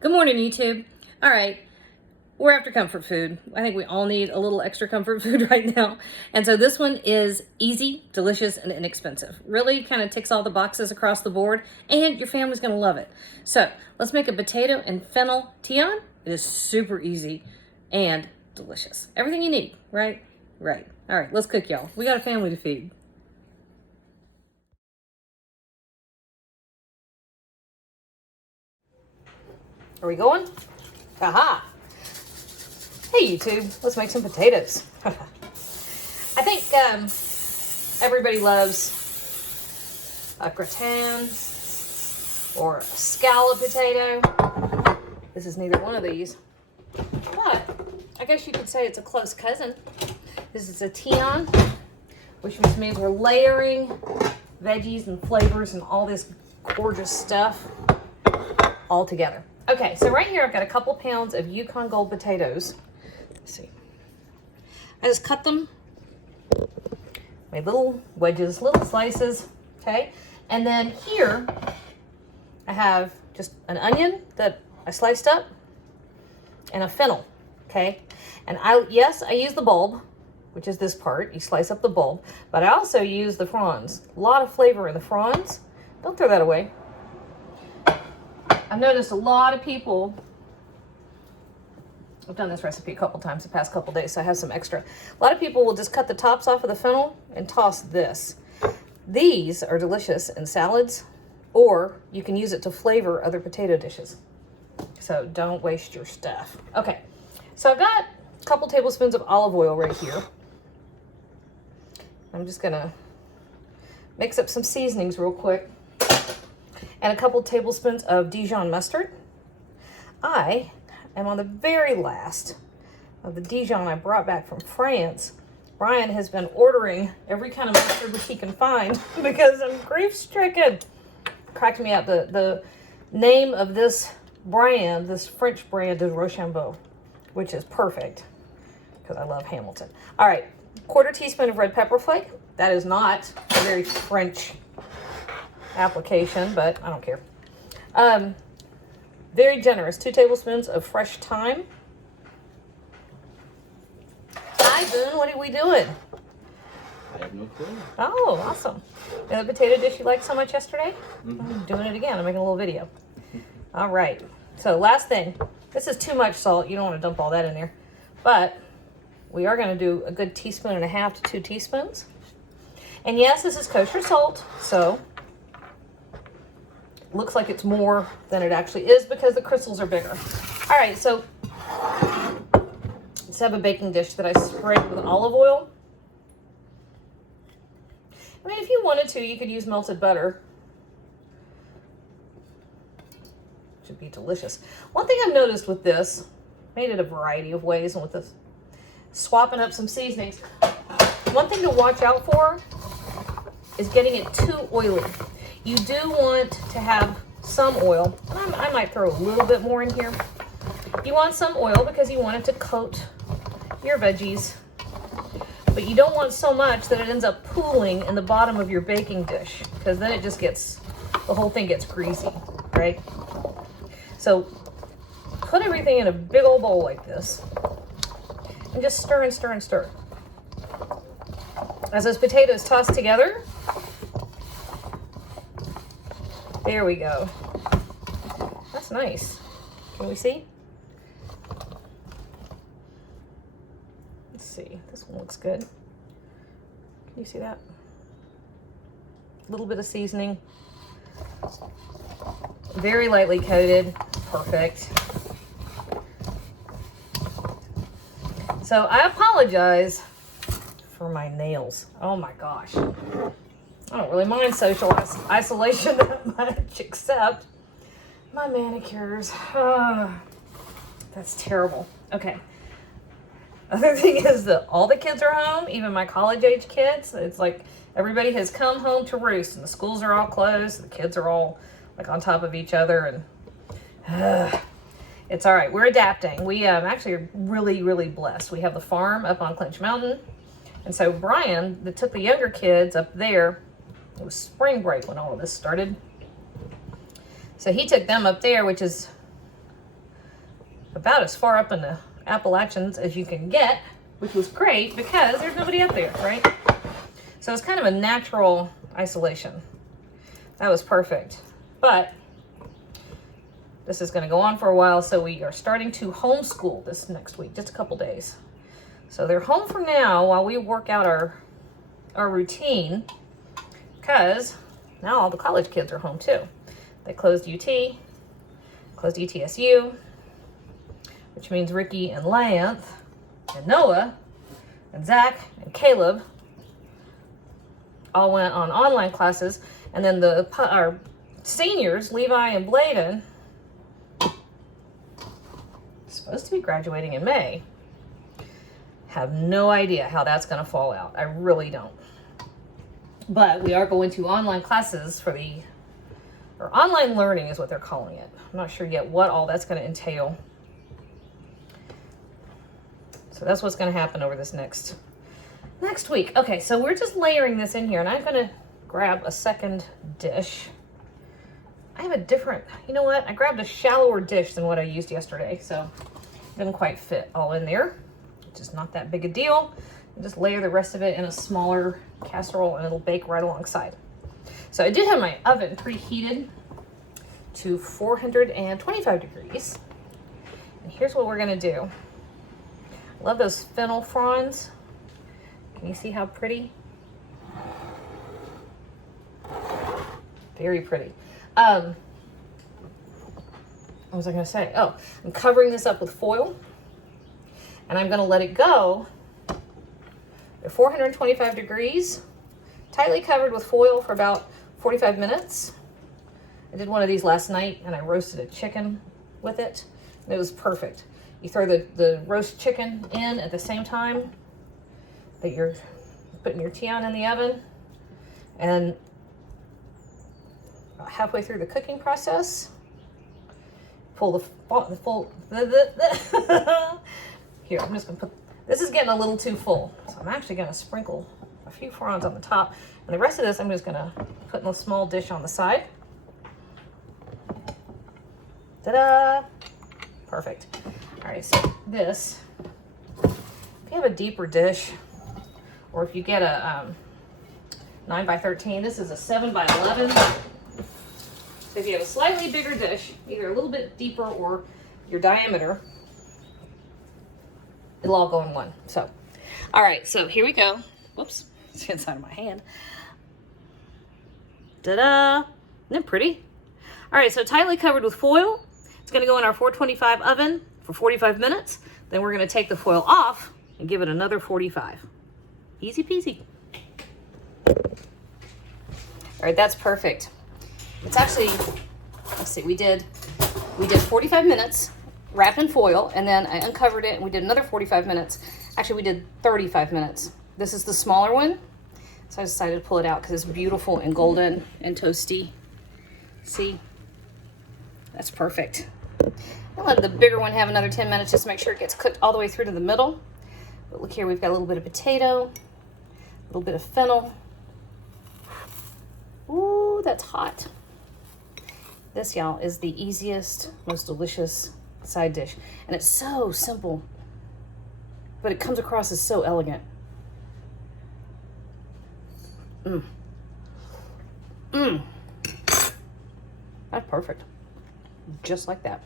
Good morning, YouTube. All right, we're after comfort food. I think we all need a little extra comfort food right now. And so this one is easy, delicious, and inexpensive. Really kind of ticks all the boxes across the board, and your family's gonna love it. So let's make a potato and fennel tian. It is super easy and delicious. Everything you need, right? Right. All right, let's cook, y'all. We got a family to feed. Are we going? Aha! Hey YouTube, let's make some potatoes. I think everybody loves a gratin or a scallop potato. This is neither one of these, but I guess you could say it's a close cousin. This is a tian, which means we're layering veggies and flavors and all this gorgeous stuff all together. Okay, so right here I've got a couple pounds of Yukon Gold potatoes. Let's see. I just cut them, made little wedges, little slices, okay? And then here I have just an onion that I sliced up and a fennel, okay? And I use the bulb, which is this part. You slice up the bulb, but I also use the fronds. A lot of flavor in the fronds. Don't throw that away. I've noticed a lot of people, I've done this recipe a couple times the past couple days, so I have some extra. A lot of people will just cut the tops off of the fennel and toss this. These are delicious in salads, or you can use it to flavor other potato dishes. So don't waste your stuff. Okay, so I've got a couple tablespoons of olive oil right here. I'm just gonna mix up some seasonings real quick. And a couple tablespoons of Dijon mustard. I am on the very last of the Dijon I brought back from France. Brian has been ordering every kind of mustard which he can find because I'm grief-stricken. Cracked me up. The name of this brand, this French brand, is Rochambeau, which is perfect because I love Hamilton. All right, 1/4 teaspoon of red pepper flake. That is not a very French application, but I don't care. Very generous, 2 tablespoons of fresh thyme. Hi, Boone, what are we doing? I have no clue. Oh, awesome. And the potato dish you liked so much yesterday? I'm doing it again. I'm making a little video. All right. So last thing. This is too much salt. You don't want to dump all that in there. But we are going to do a good 1.5 teaspoons to 2 teaspoons. And yes, this is kosher salt, so looks like it's more than it actually is because the crystals are bigger. All right, so let's have a baking dish that I sprayed with olive oil. I mean, if you wanted to, you could use melted butter. Should be delicious. One thing I've noticed with this, made it a variety of ways, and with this, swapping up some seasonings. One thing to watch out for is getting it too oily. You do want to have some oil. I might throw a little bit more in here. You want some oil because you want it to coat your veggies. But you don't want so much that it ends up pooling in the bottom of your baking dish, because then it just gets, the whole thing gets greasy, right? So put everything in a big old bowl like this and just stir and stir and stir. As those potatoes toss together, there we go. That's nice. Can we see? Let's see. This one looks good. Can you see that? A little bit of seasoning. Very lightly coated. Perfect. So I apologize for my nails. Oh my gosh. I don't really mind social isolation that much, except my manicures. That's terrible. Okay. Other thing is that all the kids are home, even my college-age kids. It's like everybody has come home to roost, and the schools are all closed. The kids are all like on top of each other, and it's all right. We're adapting. We actually are really, really blessed. We have the farm up on Clinch Mountain, and so Brian, that took the younger kids up there. It was spring break when all of this started. So he took them up there, which is about as far up in the Appalachians as you can get, which was great because there's nobody up there, right? So it's kind of a natural isolation. That was perfect. But this is going to go on for a while, so we are starting to homeschool this next week, just a couple days. So they're home for now while we work out our routine, because now all the college kids are home too. They closed UT, closed ETSU, which means Ricky and Lance and Noah and Zach and Caleb all went on online classes, and then our seniors, Levi and Bladen, supposed to be graduating in May. Have no idea how that's going to fall out. I really don't. But we are going to online classes or online learning is what they're calling it. I'm not sure yet what all that's going to entail. So that's what's going to happen over this next week. Okay, so we're just layering this in here, and I'm going to grab a second dish. I have a different, you know what? I grabbed a shallower dish than what I used yesterday, so it didn't quite fit all in there. It's just not that big a deal. You just layer the rest of it in a smaller casserole, and it'll bake right alongside. So I did have my oven preheated to 425 degrees. And here's what we're going to do. Love those fennel fronds. Can you see how pretty? Very pretty. What was I going to say? Oh, I'm covering this up with foil, and I'm going to let it go at 425 degrees, tightly covered with foil for about 45 minutes. I did one of these last night, and I roasted a chicken with it, and it was perfect. You throw the roast chicken in at the same time that you're putting your tian in the oven, and about halfway through the cooking process, pull the full. Here, I'm just gonna put. This is getting a little too full, so I'm actually gonna sprinkle a few fronds on the top, and the rest of this I'm just gonna put in a small dish on the side. Ta-da! Perfect. All right, so this, if you have a deeper dish, or if you get a 9 by 13, this is a 7 by 11. So if you have a slightly bigger dish, either a little bit deeper or your diameter, it'll all go in one. So, all right, so here we go. Whoops, it's inside of my hand. Ta-da! Isn't it pretty? All right, so tightly covered with foil. It's gonna go in our 425 oven for 45 minutes. Then we're gonna take the foil off and give it another 45. Easy peasy. All right, that's perfect. It's actually, let's see, we did 45 minutes wrapped in foil, and then I uncovered it and we did another 45 minutes. Actually, we did 35 minutes. This is the smaller one, so I decided to pull it out because it's beautiful and golden and toasty. See? That's perfect. I'll let the bigger one have another 10 minutes just to make sure it gets cooked all the way through to the middle. But look here, we've got a little bit of potato, a little bit of fennel. Ooh, that's hot. This, y'all, is the easiest, most delicious side dish. And it's so simple, but it comes across as so elegant. That's perfect. Just like that.